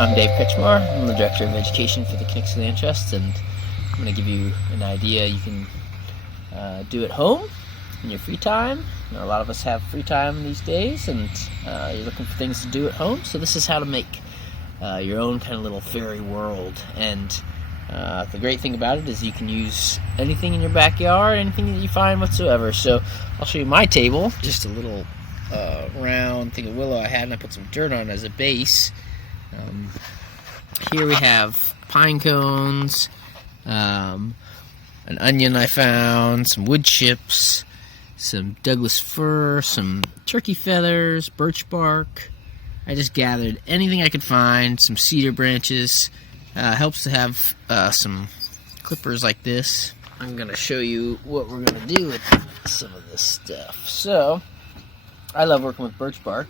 I'm Dave Kretschmar. I'm the Director of Education for the Knicks Land Trust, and I'm going to give you an idea you can do at home in your free time. You know, a lot of us have free time these days, and you're looking for things to do at home. So this is how to make your own kind of little fairy world. And the great thing about it is you can use anything in your backyard, anything that you find whatsoever. So I'll show you my table, just a little round thing of willow I had, and I put some dirt on it as a base. Here we have pine cones, an onion I found, some wood chips, some Douglas fir, some turkey feathers, birch bark. I just gathered anything I could find, some cedar branches. Helps to have some clippers like this. I'm going to show you what we're going to do with some of this stuff. So, I love working with birch bark.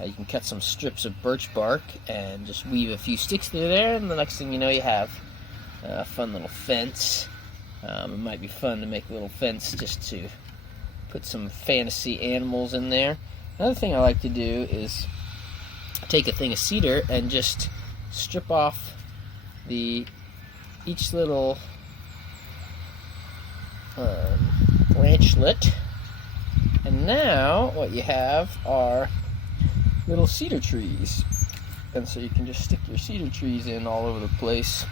You can cut some strips of birch bark and just weave a few sticks through there, and the next thing you know, you have a fun little fence. It might be fun to make a little fence just to put some fantasy animals in there. Another thing I like to do is take a thing of cedar and just strip off each little branchlet, and now what you have are little cedar trees, and so you can just stick your cedar trees in all over the place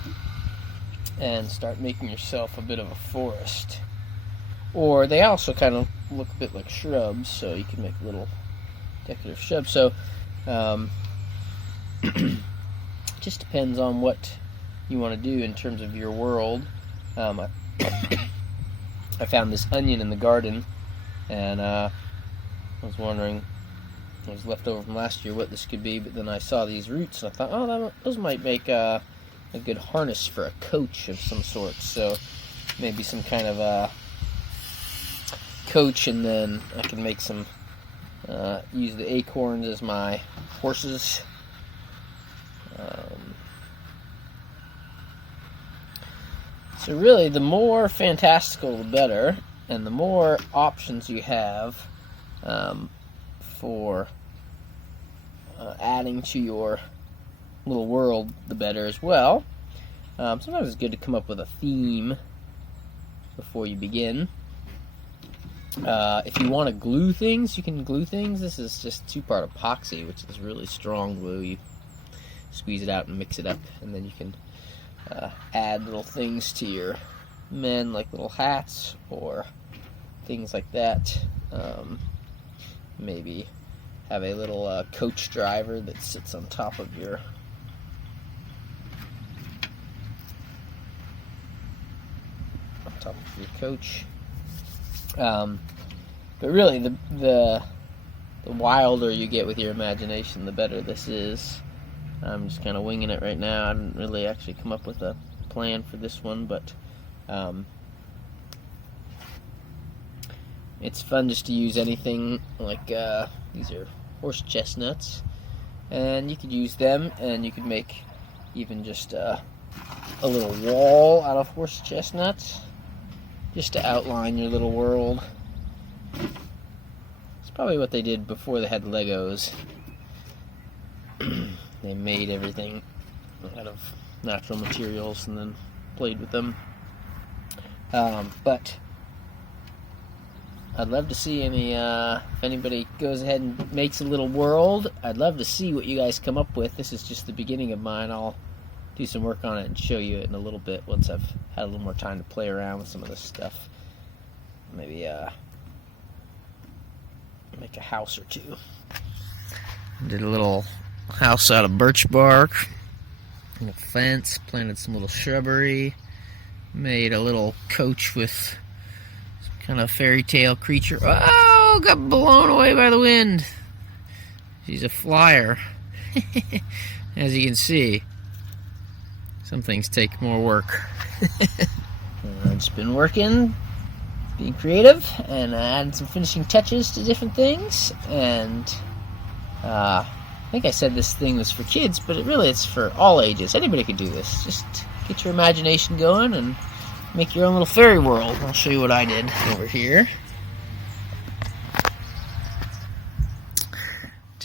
and start making yourself a bit of a forest. Or they also kind of look a bit like shrubs, so you can make little decorative shrubs. So just depends on what you want to do in terms of your world. I found this onion in the garden, and I was wondering, it was left over from last year, what this could be, but then I saw these roots and I thought, oh, those might make a good harness for a coach of some sort. So maybe some kind of a coach, and then I can make some, use the acorns as my horses. So really, the more fantastical the better, and the more options you have for adding to your little world, the better as well. Sometimes it's good to come up with a theme before you begin. If you want to glue things, you can glue things. This is just 2-part epoxy, which is really strong glue. You squeeze it out and mix it up, and then you can add little things to your men, like little hats or things like that. Maybe have a little coach driver that sits on top of your coach. But really, the wilder you get with your imagination, the better this is. I'm just kind of winging it right now. I didn't really actually come up with a plan for this one, but it's fun just to use anything like these are horse chestnuts, and you could use them, and you could make even just a little wall out of horse chestnuts just to outline your little world. It's probably what they did before they had Legos. They made everything out of natural materials and then played with them. But I'd love to see if anybody goes ahead and makes a little world. I'd love to see what you guys come up with. This is just the beginning of mine. I'll do some work on it and show you in a little bit once I've had a little more time to play around with some of this stuff. Maybe make a house or two. Did a little house out of birch bark, a little fence, planted some little shrubbery, made a little coach with kind of fairy tale creature. Oh, got blown away by the wind. She's a flyer. As you can see, some things take more work. I've just been working, being creative, and adding some finishing touches to different things. And I think I said this thing was for kids, but it's for all ages. Anybody could do this. Just get your imagination going and make your own little fairy world. I'll show you what I did over here.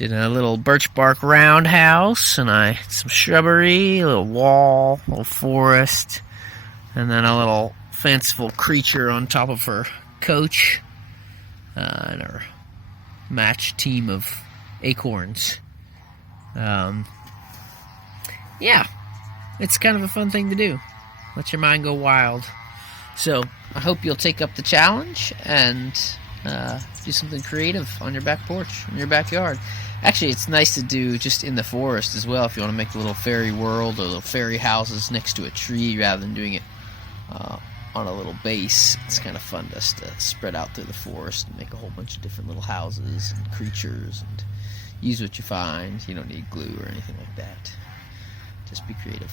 Did a little birch bark roundhouse, and some shrubbery, a little wall, a little forest, and then a little fanciful creature on top of her coach, and her match team of acorns. Yeah, it's kind of a fun thing to do. Let your mind go wild. So I hope you'll take up the challenge and do something creative on your back porch, in your backyard. Actually, it's nice to do just in the forest as well if you want to make a little fairy world or little fairy houses next to a tree rather than doing it on a little base. It's kind of fun just to spread out through the forest and make a whole bunch of different little houses and creatures and use what you find. You don't need glue or anything like that. Just be creative.